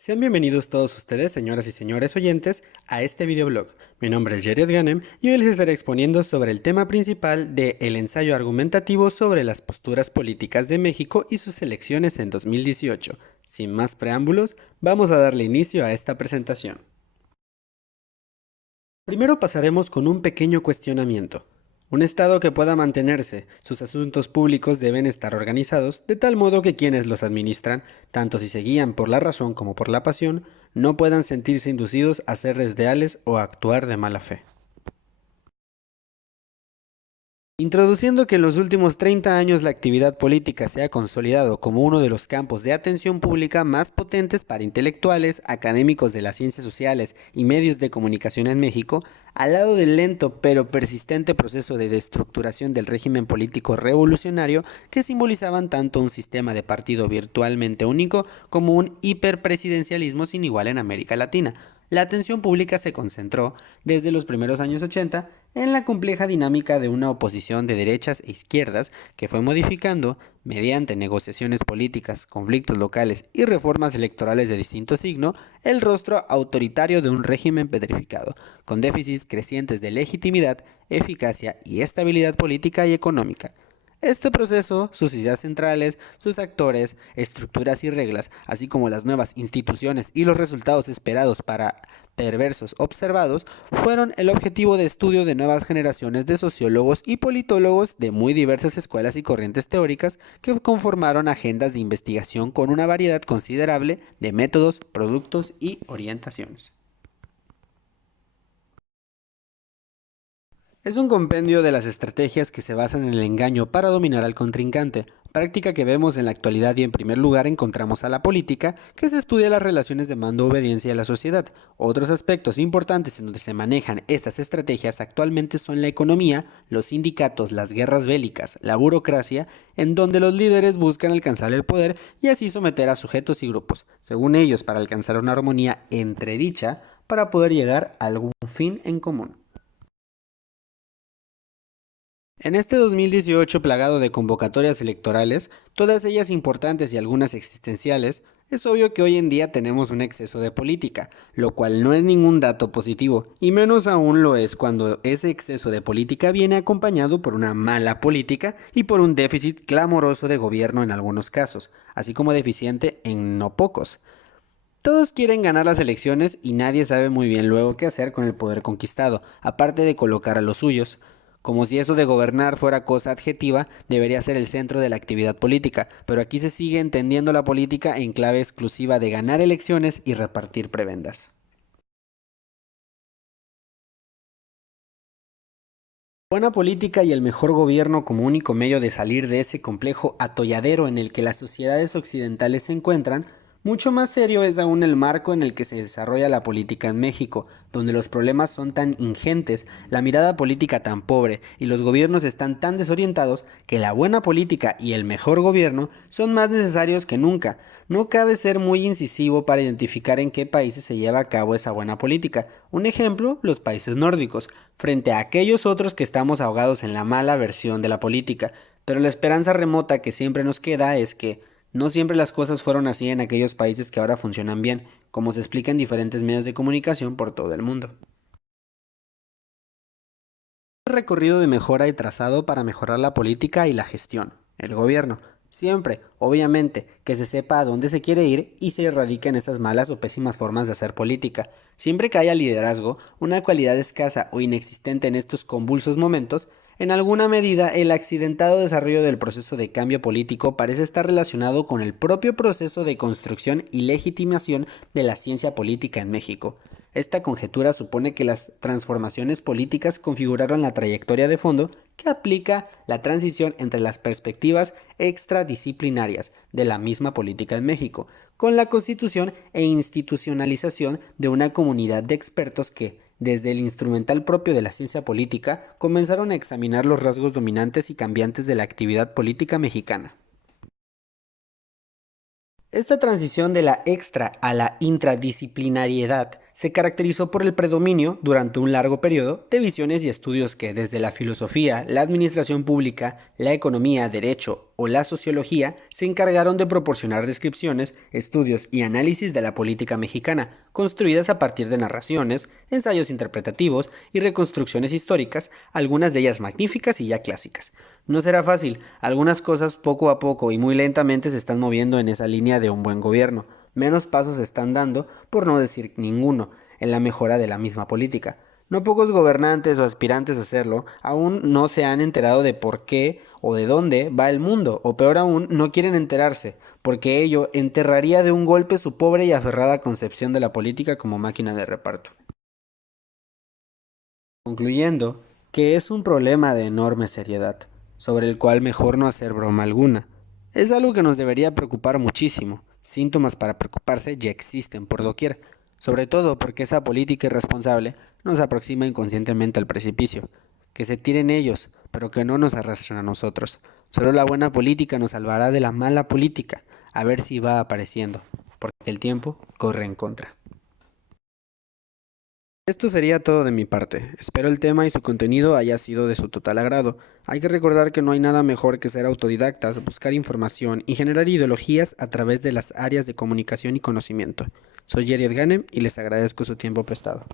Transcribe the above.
Sean bienvenidos todos ustedes, señoras y señores oyentes, a este videoblog. Mi nombre es Jared Ganem y hoy les estaré exponiendo sobre el tema principal de el ensayo argumentativo sobre las posturas políticas de México y sus elecciones en 2018. Sin más preámbulos, vamos a darle inicio a esta presentación. Primero pasaremos con un pequeño cuestionamiento. Un Estado que pueda mantenerse, sus asuntos públicos deben estar organizados de tal modo que quienes los administran, tanto si se guían por la razón como por la pasión, no puedan sentirse inducidos a ser desleales o a actuar de mala fe. Introduciendo que en los últimos 30 años la actividad política se ha consolidado como uno de los campos de atención pública más potentes para intelectuales, académicos de las ciencias sociales y medios de comunicación en México, al lado del lento pero persistente proceso de destructuración del régimen político revolucionario que simbolizaban tanto un sistema de partido virtualmente único como un hiperpresidencialismo sin igual en América Latina. La atención pública se concentró, desde los primeros años 80, en la compleja dinámica de una oposición de derechas e izquierdas que fue modificando, mediante negociaciones políticas, conflictos locales y reformas electorales de distinto signo, el rostro autoritario de un régimen petrificado, con déficits crecientes de legitimidad, eficacia y estabilidad política y económica. Este proceso, sus ideas centrales, sus actores, estructuras y reglas, así como las nuevas instituciones y los resultados esperados para perversos observados, fueron el objetivo de estudio de nuevas generaciones de sociólogos y politólogos de muy diversas escuelas y corrientes teóricas que conformaron agendas de investigación con una variedad considerable de métodos, productos y orientaciones. Es un compendio de las estrategias que se basan en el engaño para dominar al contrincante, práctica que vemos en la actualidad y en primer lugar encontramos a la política, que se estudia las relaciones de mando-obediencia de la sociedad. Otros aspectos importantes en donde se manejan estas estrategias actualmente son la economía, los sindicatos, las guerras bélicas, la burocracia, en donde los líderes buscan alcanzar el poder y así someter a sujetos y grupos, según ellos, para alcanzar una armonía entredicha para poder llegar a algún fin en común. En este 2018 plagado de convocatorias electorales, todas ellas importantes y algunas existenciales, es obvio que hoy en día tenemos un exceso de política, lo cual no es ningún dato positivo, y menos aún lo es cuando ese exceso de política viene acompañado por una mala política y por un déficit clamoroso de gobierno en algunos casos, así como deficiente en no pocos. Todos quieren ganar las elecciones y nadie sabe muy bien luego qué hacer con el poder conquistado, aparte de colocar a los suyos. Como si eso de gobernar fuera cosa adjetiva, debería ser el centro de la actividad política, pero aquí se sigue entendiendo la política en clave exclusiva de ganar elecciones y repartir prebendas. Buena política y el mejor gobierno como único medio de salir de ese complejo atolladero en el que las sociedades occidentales se encuentran, mucho más serio es aún el marco en el que se desarrolla la política en México, donde los problemas son tan ingentes, la mirada política tan pobre y los gobiernos están tan desorientados que la buena política y el mejor gobierno son más necesarios que nunca. No cabe ser muy incisivo para identificar en qué países se lleva a cabo esa buena política. Un ejemplo, los países nórdicos, frente a aquellos otros que estamos ahogados en la mala versión de la política. Pero la esperanza remota que siempre nos queda es que no siempre las cosas fueron así en aquellos países que ahora funcionan bien, como se explica en diferentes medios de comunicación por todo el mundo. Un recorrido de mejora y trazado para mejorar la política y la gestión, el gobierno. Siempre, obviamente, que se sepa a dónde se quiere ir y se erradiquen esas malas o pésimas formas de hacer política. Siempre que haya liderazgo, una cualidad escasa o inexistente en estos convulsos momentos, en alguna medida el accidentado desarrollo del proceso de cambio político parece estar relacionado con el propio proceso de construcción y legitimación de la ciencia política en México. Esta conjetura supone que las transformaciones políticas configuraron la trayectoria de fondo que aplica la transición entre las perspectivas extradisciplinarias de la misma política en México, con la constitución e institucionalización de una comunidad de expertos que, desde el instrumental propio de la ciencia política, comenzaron a examinar los rasgos dominantes y cambiantes de la actividad política mexicana. Esta transición de la extra a la intradisciplinariedad se caracterizó por el predominio, durante un largo periodo, de visiones y estudios que, desde la filosofía, la administración pública, la economía, derecho o la sociología, se encargaron de proporcionar descripciones, estudios y análisis de la política mexicana, construidas a partir de narraciones, ensayos interpretativos y reconstrucciones históricas, algunas de ellas magníficas y ya clásicas. No será fácil, algunas cosas poco a poco y muy lentamente se están moviendo en esa línea de un buen gobierno. Menos pasos se están dando, por no decir ninguno, en la mejora de la misma política. No pocos gobernantes o aspirantes a hacerlo aún no se han enterado de por qué o de dónde va el mundo, o peor aún, no quieren enterarse, porque ello enterraría de un golpe su pobre y aferrada concepción de la política como máquina de reparto. Concluyendo que es un problema de enorme seriedad, sobre el cual mejor no hacer broma alguna. Es algo que nos debería preocupar muchísimo. Síntomas para preocuparse ya existen por doquier, sobre todo porque esa política irresponsable nos aproxima inconscientemente al precipicio. Que se tiren ellos, pero que no nos arrastren a nosotros. Solo la buena política nos salvará de la mala política, a ver si va apareciendo, porque el tiempo corre en contra. Esto sería todo de mi parte. Espero el tema y su contenido haya sido de su total agrado. Hay que recordar que no hay nada mejor que ser autodidactas, buscar información y generar ideologías a través de las áreas de comunicación y conocimiento. Soy Yeriet Ganem y les agradezco su tiempo prestado.